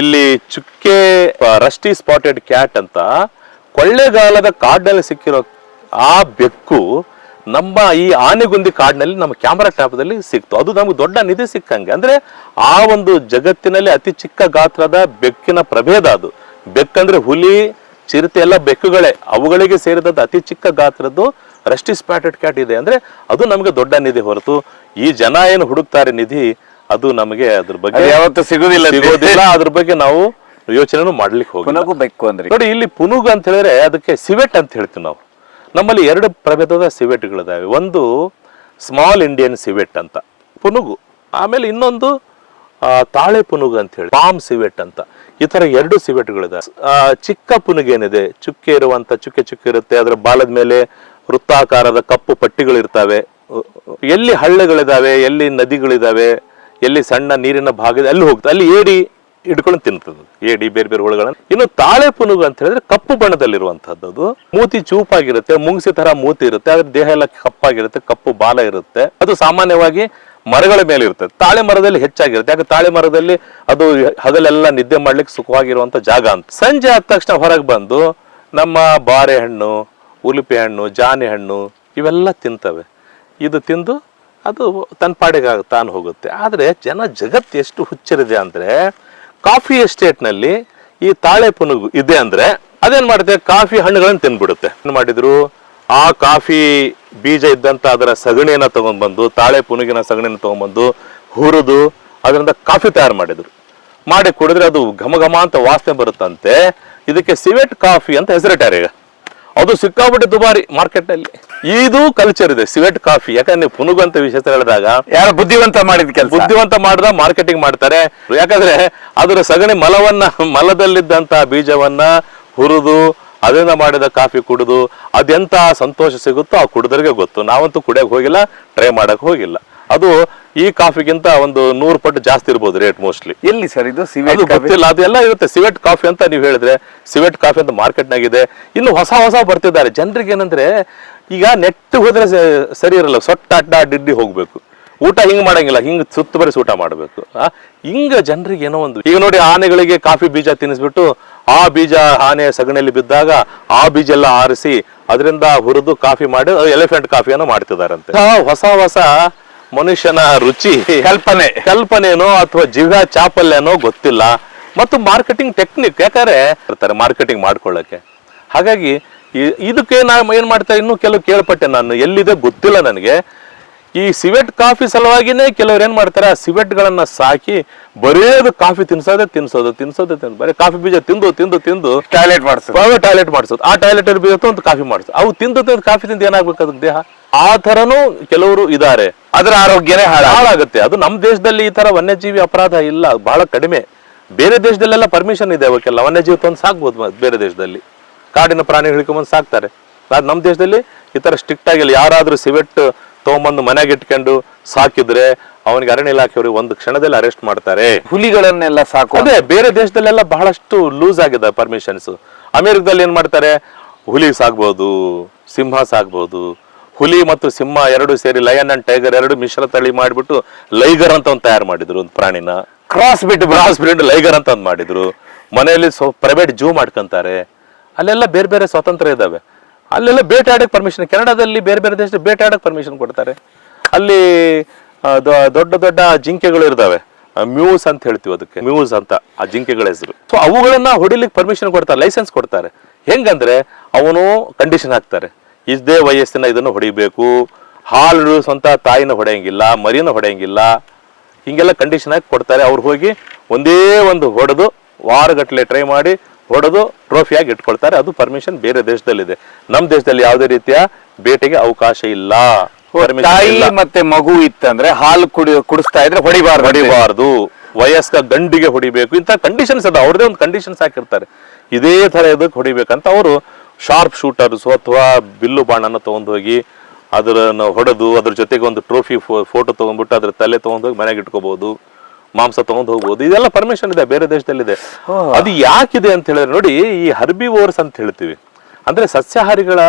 ಇಲ್ಲಿ ಚುಕ್ಕೆ ರಸ್ಟಿ ಸ್ಪಾಟೆಡ್ ಕ್ಯಾಟ್ ಅಂತ ಕೊಳ್ಳೆಗಾಲದ ಕಾಡಿನಲ್ಲಿ ಸಿಕ್ಕಿರೋ ಆ ಬೆಕ್ಕು ನಮ್ಮ ಈ ಆನೆಗುಂದಿ ಕಾಡಿನಲ್ಲಿ ನಮ್ಮ ಕ್ಯಾಮ್ರಾ ಟ್ಯಾಪ್ದಲ್ಲಿ ಸಿಕ್ತು. ಅದು ನಮ್ಗೆ ದೊಡ್ಡ ನಿಧಿ ಸಿಕ್ಕಂಗೆ. ಅಂದ್ರೆ ಆ ಒಂದು ಜಗತ್ತಿನಲ್ಲಿ ಅತಿ ಚಿಕ್ಕ ಗಾತ್ರದ ಬೆಕ್ಕಿನ ಪ್ರಭೇದ ಅದು. ಬೆಕ್ಕಂದ್ರೆ ಹುಲಿ, ಚಿರತೆ ಎಲ್ಲ ಬೆಕ್ಕುಗಳೇ, ಅವುಗಳಿಗೆ ಸೇರಿದಂತ ಅತಿ ಚಿಕ್ಕ ಗಾತ್ರದ್ದು ರಸ್ಟಿ ಸ್ಪಾಟೆಡ್ ಕ್ಯಾಟ್ ಇದೆ. ಅಂದ್ರೆ ಅದು ನಮಗೆ ದೊಡ್ಡ ನಿಧಿ ಹೊರತು ಈ ಜನ ಏನು ಹುಡುಕ್ತಾರೆ ನಿಧಿ, ಅದು ನಮಗೆ ಅದ್ರ ಬಗ್ಗೆ ಯಾವತ್ತೂ ಸಿಗೋದಿಲ್ಲ. ಅದ್ರ ಬಗ್ಗೆ ನಾವು ಯೋಚನೆ ಮಾಡ್ಲಿಕ್ಕೆ ಹೋಗಿ. ಪುನಗು ಬೆಕ್ಕು ಅಂದ್ರೆ ನೋಡಿ, ಇಲ್ಲಿ ಪುನುಗು ಅಂತ ಹೇಳಿದ್ರೆ ಅದಕ್ಕೆ ಸಿವೆಟ್ ಅಂತ ಹೇಳ್ತೀವಿ ನಾವು. ನಮ್ಮಲ್ಲಿ ಎರಡು ಪ್ರಭೇದದ ಸಿವೆಟ್ಗಳಿದಾವೆ. ಒಂದು ಸ್ಮಾಲ್ ಇಂಡಿಯನ್ ಸಿವೆಟ್ ಅಂತ ಪುನುಗು, ಆಮೇಲೆ ಇನ್ನೊಂದು ತಾಳೆ ಪುನುಗು ಅಂತ ಹೇಳಿ ಪಾಮ್ ಸಿವೆಟ್ ಅಂತ. ಈ ತರ ಎರಡು ಸಿವೆಟ್ಗಳಿದಾವೆ. ಚಿಕ್ಕ ಪುನುಗೇನಿದೆ, ಚುಕ್ಕೆ ಇರುವಂತ ಚುಕ್ಕೆ ಇರುತ್ತೆ, ಅದರ ಬಾಲದ ಮೇಲೆ ವೃತ್ತಾಕಾರದ ಕಪ್ಪು ಪಟ್ಟಿಗಳಿರ್ತಾವೆ. ಎಲ್ಲಿ ಹಳ್ಳಗಳಿದಾವೆ, ಎಲ್ಲಿ ನದಿಗಳಿದಾವೆ, ಎಲ್ಲಿ ಸಣ್ಣ ನೀರಿನ ಭಾಗ ಇದೆ, ಅಲ್ಲಿ ಹೋಗ್ತದೆ, ಅಲ್ಲಿ ಏಡಿ ಹಿಡ್ಕೊಂಡು ತಿನ್ತದೆ, ಏಡಿ ಬೇರೆ ಬೇರೆ ಹುಳುಗಳನ್ನ. ಇನ್ನು ತಾಳೆ ಪುನುಗು ಅಂತ ಹೇಳಿದ್ರೆ ಕಪ್ಪು ಬಣ್ಣದಲ್ಲಿರುವಂತಹದ್ದು. ಅದು ಮೂತಿ ಚೂಪಾಗಿರುತ್ತೆ, ಮುಂಗ್ಸಿ ತರ ಮೂತಿ ಇರುತ್ತೆ, ಅದ್ರ ದೇಹ ಎಲ್ಲ ಕಪ್ಪಾಗಿರುತ್ತೆ, ಕಪ್ಪು ಬಾಲ ಇರುತ್ತೆ. ಅದು ಸಾಮಾನ್ಯವಾಗಿ ಮರಗಳ ಮೇಲೆ ಇರ್ತದೆ. ತಾಳೆ ಮರದಲ್ಲಿ ಹೆಚ್ಚಾಗಿರುತ್ತೆ, ಯಾಕೆ ತಾಳೆ ಮರದಲ್ಲಿ ಅದು ಹಗಲೆಲ್ಲ ನಿದ್ದೆ ಮಾಡ್ಲಿಕ್ಕೆ ಸುಖವಾಗಿರುವಂತ ಜಾಗ ಅಂತ. ಸಂಜೆ ಆದ ತಕ್ಷಣ ಹೊರಗೆ ಬಂದು ನಮ್ಮ ಬಾರೆಹಣ್ಣು, ಉಲುಪೆ ಹಣ್ಣು, ಜಾನೆ ಹಣ್ಣು ಇವೆಲ್ಲ ತಿಂತವೆ. ಇದು ತಿಂದು ಅದು ತನ್ನ ಪಾಡಿಗೆ ತಾನು ಹೋಗುತ್ತೆ. ಆದ್ರೆ ಜಗತ್ತು ಎಷ್ಟು ಹುಚ್ಚರಿದೆ ಅಂದ್ರೆ, ಕಾಫಿ ಎಸ್ಟೇಟ್ ನಲ್ಲಿ ಈ ತಾಳೆ ಪುನುಗು ಇದೆ ಅಂದ್ರೆ ಅದೇನ್ ಮಾಡುತ್ತೆ, ಕಾಫಿ ಹಣ್ಣುಗಳನ್ನ ತಿನ್ಬಿಡುತ್ತೆ. ಏನ್ ಮಾಡಿದ್ರು, ಆ ಕಾಫಿ ಬೀಜ ಇದ್ದಂತ ಅದರ ಸಗಣಿಯನ್ನ ತಗೊಂಡ್ಬಂದು, ತಾಳೆ ಪುನುಗಿನ ಸಗಣಿಯನ್ನ ತಗೊಂಡ್ಬಂದು ಹುರಿದು ಅದರಿಂದ ಕಾಫಿ ತಯಾರು ಮಾಡಿದ್ರು. ಮಾಡಿ ಕುಡಿದ್ರೆ ಅದು ಘಮ ಘಮ ಅಂತ ವಾಸನೆ ಬರುತ್ತಂತೆ. ಇದಕ್ಕೆ ಸಿವೆಟ್ ಕಾಫಿ ಅಂತ ಹೆಸರಿಟ್ಟಾರೆ. ಈಗ ಅದು ಸಿಕ್ಕಾಬಿಟ್ಟು ದುಬಾರಿ ಮಾರ್ಕೆಟ್ ನಲ್ಲಿ. ಇದು ಕಲ್ಚರ್ ಇದೆ ಸಿವೆಟ್ ಕಾಫಿ. ಯಾಕಂದ್ರೆ ಪುನುಗು ಅಂತ ವಿಷಯ ಹೇಳಿದಾಗ ಯಾರು ಬುದ್ಧಿವಂತ ಮಾಡಿದ ಕೆಲಸ, ಬುದ್ಧಿವಂತ ಮಾಡ್ದ ಮಾರ್ಕೆಟಿಂಗ್ ಮಾಡ್ತಾರೆ. ಯಾಕಂದ್ರೆ ಅದರ ಸಗಣಿ ಮಲದಲ್ಲಿದ್ದಂತ ಬೀಜವನ್ನ ಹುರಿದು ಅದರಿಂದ ಮಾಡಿದ ಕಾಫಿ ಕುಡಿದು ಅದೆಂತ ಸಂತೋಷ ಸಿಗುತ್ತೋ ಆ ಕುಡಿದರಿಗೆ ಗೊತ್ತು. ನಾವಂತೂ ಕುಡಿಯಕ್ ಹೋಗಿಲ್ಲ, ಟ್ರೈ ಮಾಡಕ್ ಹೋಗಿಲ್ಲ. ಅದು ಈ ಕಾಫಿಗಿಂತ ಒಂದು 100 ಪಟ್ಟು ಜಾಸ್ತಿ ಇರ್ಬೋದು ರೇಟ್ ಮೋಸ್ಟ್ಲಿ. ಎಲ್ಲಿ ಸರ್ ಇದು ಅದು ಗೊತ್ತಿಲ್ಲ, ಅದೆಲ್ಲ ಇರುತ್ತೆ. ಸಿವೆಟ್ ಕಾಫಿ ಅಂತ ನೀವು ಹೇಳಿದ್ರೆ, ಸಿವೆಟ್ ಕಾಫಿ ಅಂತ ಮಾರ್ಕೆಟ್ ನಾಗಿದೆ. ಇನ್ನು ಹೊಸ ಬರ್ತಿದ್ದಾರೆ. ಜನರಿಗೆ ಏನಂದ್ರೆ, ಈಗ ನೆಟ್ ಹೋದ್ರೆ ಸರಿ ಇರಲ್ಲ, ಸೊಟ್ಟ ಅಡ್ಡ ಡಿಡ್ಡಿ ಹೋಗ್ಬೇಕು. ಊಟ ಹಿಂಗ್ ಮಾಡಂಗಿಲ್ಲ, ಹಿಂಗ್ ಸುತ್ತ ಬರೆಸಿ ಊಟ ಮಾಡ್ಬೇಕು. ಹಿಂಗ ಜನರಿಗೆ ಏನೋ ಒಂದು, ಈಗ ನೋಡಿ ಆನೆಗಳಿಗೆ ಕಾಫಿ ಬೀಜ ತಿನ್ನಿಸ್ಬಿಟ್ಟು ಆ ಬೀಜ ಆನೆಯ ಸಗಣಿಯಲ್ಲಿ ಬಿದ್ದಾಗ ಆ ಬೀಜ ಎಲ್ಲ ಆರಿಸಿ ಅದರಿಂದ ಹುರಿದು ಕಾಫಿ ಮಾಡಿ ಎಲಿಫೆಂಟ್ ಕಾಫಿಯನ್ನು ಮಾಡ್ತಿದಾರಂತೆ. ಹೊಸ ಮನುಷ್ಯನ ರುಚಿ ಕಲ್ಪನೆನೋ ಅಥವಾ ಜಿವ್ಯ ಚಾಪಲ್ಯನೋ ಗೊತ್ತಿಲ್ಲ. ಮತ್ತು ಮಾರ್ಕೆಟಿಂಗ್ ಟೆಕ್ನಿಕ್, ಯಾಕಂದ್ರೆ ಮಾರ್ಕೆಟಿಂಗ್ ಮಾಡ್ಕೊಳ್ಳಕ್ಕೆ. ಹಾಗಾಗಿ ಇದಕ್ಕೆ ನಾನು ಏನ್ ಮಾಡ್ತಾ, ಇನ್ನೂ ಕೆಲವು ಕೇಳ್ಪಟ್ಟೆ ನಾನು, ಎಲ್ಲಿದೆ ಗೊತ್ತಿಲ್ಲ ನನಗೆ. ಈ ಸಿವೆಟ್ ಕಾಫಿ ಸಲುವಾಗಿನೇ ಕೆಲವ್ರು ಏನ್ ಮಾಡ್ತಾರೆ, ಆ ಸಿವೆಟ್ ಗಳನ್ನ ಸಾಕಿ ಬರೇದು ಕಾಫಿ ತಿನ್ಸೋದು ಬರೀ ಕಾಫಿ ಬೀಜ ತಿಂದು ಟಾಯ್ಲೆಟ್ ಮಾಡಿಸೋದು. ಆ ಟಾಯ್ಲೆಟ್ ಬೀಜ ಒಂದು ಕಾಫಿ ಮಾಡಿಸೋದು. ಅವು ತಿಂದು ಕಾಫಿ ತಿಂದು ಏನಾಗ್ಬೇಕು ಅದಕ್ಕೆ ದೇಹ. ಆ ತರನು ಕೆಲವರು ಇದಾರೆ, ಅದರ ಆರೋಗ್ಯನೇ ಹಾಳಾಗುತ್ತೆ. ಅದು ನಮ್ಮ ದೇಶದಲ್ಲಿ ಈ ತರ ವನ್ಯಜೀವಿ ಅಪರಾಧ ಇಲ್ಲ, ಬಹಳ ಕಡಿಮೆ. ಬೇರೆ ದೇಶದಲ್ಲೆಲ್ಲ ಪರ್ಮಿಷನ್ ಇದೆ ಅವಕ್ಕೆಲ್ಲ, ವನ್ಯಜೀವಿ ತಂದು ಸಾಕ್ಬೋದು. ಬೇರೆ ದೇಶದಲ್ಲಿ ಕಾಡಿನ ಪ್ರಾಣಿ ಹಿಡ್ಕೊಂಬಂದು ಸಾಕ್ತಾರೆ. ನಮ್ಮ ದೇಶದಲ್ಲಿ ಈ ತರ ಸ್ಟ್ರಿಕ್ಟ್ ಆಗಿಲ್ಲ. ಯಾರಾದ್ರೂ ಸಿವೆಟ್ ತಗೊಂಬಂದು ಮನೆಗೆ ಇಟ್ಕೊಂಡು ಸಾಕಿದ್ರೆ ಅವನಿಗೆ ಅರಣ್ಯ ಇಲಾಖೆಯವರು ಒಂದು ಕ್ಷಣದಲ್ಲಿ ಅರೆಸ್ಟ್ ಮಾಡ್ತಾರೆ. ಹುಲಿಗಳನ್ನೆಲ್ಲ ಸಾಕು. ಅದೇ ಬೇರೆ ದೇಶದಲ್ಲೆಲ್ಲ ಬಹಳಷ್ಟು ಲೂಸ್ ಆಗಿದೆ ಪರ್ಮಿಷನ್ಸ್. ಅಮೆರಿಕದಲ್ಲಿ ಏನ್ ಮಾಡ್ತಾರೆ, ಹುಲಿ ಸಾಕ್ಬಹುದು, ಸಿಂಹ ಸಾಕ್ಬಹುದು, ಹುಲಿ ಮತ್ತು ಸಿಂಹ ಎರಡು ಸೇರಿ ಲಯನ್ ಅಂಡ್ ಟೈಗರ್ ಎರಡು ಮಿಶ್ರ ತಳಿ ಮಾಡಿಬಿಟ್ಟು ಲೈಗರ್ ಅಂತ ಒಂದು ತಯಾರು ಮಾಡಿದ್ರು, ಒಂದು ಪ್ರಾಣಿನ ಕ್ರಾಸ್ ಬಿಟ್ಟು ಲೈಗರ್ ಅಂತ ಒಂದು ಮಾಡಿದ್ರು. ಮನೆಯಲ್ಲಿ ಪ್ರೈವೇಟ್ ಜೂ ಮಾಡ್ಕೊಂತಾರೆ. ಅಲ್ಲೆಲ್ಲ ಬೇರೆ ಬೇರೆ ಸ್ವಾತಂತ್ರ್ಯ ಇದಾವೆ. ಅಲ್ಲೆಲ್ಲ ಬೇಟೆಯಾಡಕ್ ಪರ್ಮಿಷನ್, ಕೆನಡಾದಲ್ಲಿ ಬೇರೆ ಬೇರೆ ದೇಶದ ಬೇಟೆಯಾಡಕ್ ಪರ್ಮಿಷನ್ ಕೊಡ್ತಾರೆ. ಅಲ್ಲಿ ದೊಡ್ಡ ದೊಡ್ಡ ಜಿಂಕೆಗಳು ಇರ್ತಾವೆ, ಮ್ಯೂಸ್ ಅಂತ ಹೇಳ್ತೀವಿ, ಅದಕ್ಕೆ ಮ್ಯೂಸ್ ಅಂತ ಆ ಜಿಂಕೆಗಳ ಹೆಸರು. ಸೊ ಅವುಗಳನ್ನ ಹೊಡಿಲಿಕ್ಕೆ ಪರ್ಮಿಷನ್ ಕೊಡ್ತಾರೆ, ಲೈಸೆನ್ಸ್ ಕೊಡ್ತಾರೆ. ಹೆಂಗಂದ್ರೆ ಅವನು ಕಂಡೀಷನ್ ಹಾಕ್ತಾರೆ, ಇದೇ ವಯಸ್ಸಿನ ಇದನ್ನು ಹೊಡಿಬೇಕು, ಹಾಲು ಸ್ವಂತ ತಾಯಿನ ಹೊಡೆಯಂಗಿಲ್ಲ, ಮರಿನ ಹೊಡೆಯಂಗಿಲ್ಲ, ಹಿಂಗೆಲ್ಲ ಕಂಡೀಷನ್ ಹಾಕಿ ಕೊಡ್ತಾರೆ. ಅವ್ರು ಹೋಗಿ ಒಂದೇ ಒಂದು ಹೊಡೆದು ವಾರಗಟ್ಟಲೆ ಟ್ರೈ ಮಾಡಿ ಹೊಡೆದು ಟ್ರೋಫಿಯಾಗಿ ಇಟ್ಕೊಳ್ತಾರೆ. ಅದು ಪರ್ಮಿಷನ್ ಬೇರೆ ದೇಶದಲ್ಲಿದೆ. ನಮ್ಮ ದೇಶದಲ್ಲಿ ಯಾವುದೇ ರೀತಿಯ ಬೇಟೆಗೆ ಅವಕಾಶ ಇಲ್ಲ. ತಾಯಿ ಮತ್ತೆ ಮಗು ಇತ್ತಂದ್ರೆ ಹಾಲು ಕುಡಿಸ್ತಾ ಇದ್ರೆ ಹೊಡಿಬಾರ್ದು, ವಯಸ್ಕ ಗಂಡಿಗೆ ಹೊಡಿಬೇಕು, ಇಂಥ ಕಂಡೀಷನ್ಸ್ ಅದ. ಅವ್ರದೇ ಒಂದು ಕಂಡೀಷನ್ಸ್ ಹಾಕಿರ್ತಾರೆ, ಇದೇ ತರ ಇದಕ್ಕೆ ಹೊಡಿಬೇಕಂತ. ಅವರು ಶಾರ್ಪ್ ಶೂಟರ್ಸ್ ಅಥವಾ ಬಿಲ್ಲು ಬಾಣನ ತಗೊಂಡು ಹೋಗಿ ಅದನ್ನು ಹೊಡೆದು ಅದ್ರ ಜೊತೆಗೆ ಒಂದು ಟ್ರೋಫಿ ಫೋಟೋ ತಗೊಂಡ್ಬಿಟ್ಟು ಅದ್ರ ತಲೆ ತಗೊಂಡು ಹೋಗಿ ಮನೆಗೆ ಇಟ್ಕೋಬಹುದು, ಮಾಂಸ ತಗೊಂಡು ಹೋಗ್ಬೋದು. ಇದೆಲ್ಲ ಪರ್ಮಿಷನ್ ಇದೆ, ಬೇರೆ ದೇಶದಲ್ಲಿದೆ. ಅದು ಯಾಕಿದೆ ಅಂತ ಹೇಳಿದ್ರೆ ನೋಡಿ, ಈ ಹರ್ಬಿವೋರ್ಸ್ ಅಂತ ಹೇಳ್ತೀವಿ, ಅಂದ್ರೆ ಸಸ್ಯಾಹಾರಿಗಳ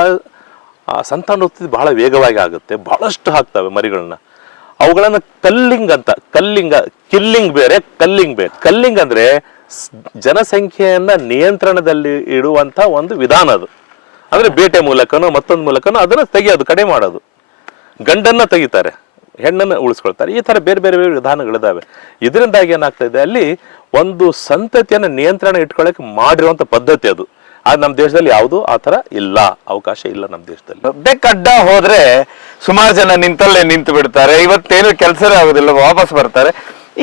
ಸಂತಾನೋತ್ಪತ್ತಿ ಬಹಳ ವೇಗವಾಗಿ ಆಗುತ್ತೆ, ಬಹಳಷ್ಟು ಹಾಕ್ತವೆ ಮರಿಗಳನ್ನ. ಅವುಗಳನ್ನ ಕಿಲ್ಲಿಂಗ್ ಬೇರೆ, ಕಲ್ಲಿಂಗ್ ಬೇರೆ. ಕಲ್ಲಿಂಗ್ ಅಂದ್ರೆ ಜನಸಂಖ್ಯೆಯನ್ನ ನಿಯಂತ್ರಣದಲ್ಲಿ ಇಡುವಂತ ಒಂದು ವಿಧಾನ. ಅದು ಅಂದ್ರೆ ಬೇಟೆ ಮೂಲಕನೋ ಮತ್ತೊಂದು ಮೂಲಕನೋ ಅದನ್ನ ತೆಗಿಯೋದು, ಕಡಿಮೆ ಮಾಡೋದು. ಗಂಡನ್ನ ತೆಗಿತಾರೆ, ಹೆಣ್ಣನ್ನು ಉಳಿಸ್ಕೊಳ್ತಾರೆ. ಈ ತರ ಬೇರೆ ಬೇರೆ ವಿಧಾನಗಳಿದಾವೆ. ಇದರಿಂದಾಗಿ ಏನಾಗ್ತಾ ಇದೆ, ಅಲ್ಲಿ ಒಂದು ಸಂತತಿಯನ್ನ ನಿಯಂತ್ರಣ ಇಟ್ಕೊಳ್ಳಕ್ಕೆ ಮಾಡಿರುವಂತ ಪದ್ಧತಿ ಅದು. ಆದ್ರೆ ನಮ್ಮ ದೇಶದಲ್ಲಿ ಯಾವುದು ಆ ತರ ಇಲ್ಲ, ಅವಕಾಶ ಇಲ್ಲ ನಮ್ಮ ದೇಶದಲ್ಲಿ. ಬೆಕ್ಕಡ್ಡ ಹೋದ್ರೆ ಸುಮಾರು ಜನ ನಿಂತಲ್ಲೇ ನಿಂತು ಬಿಡ್ತಾರೆ, ಇವತ್ತೇನು ಕೆಲಸನೇ ಆಗೋದಿಲ್ಲ, ವಾಪಸ್ ಬರ್ತಾರೆ.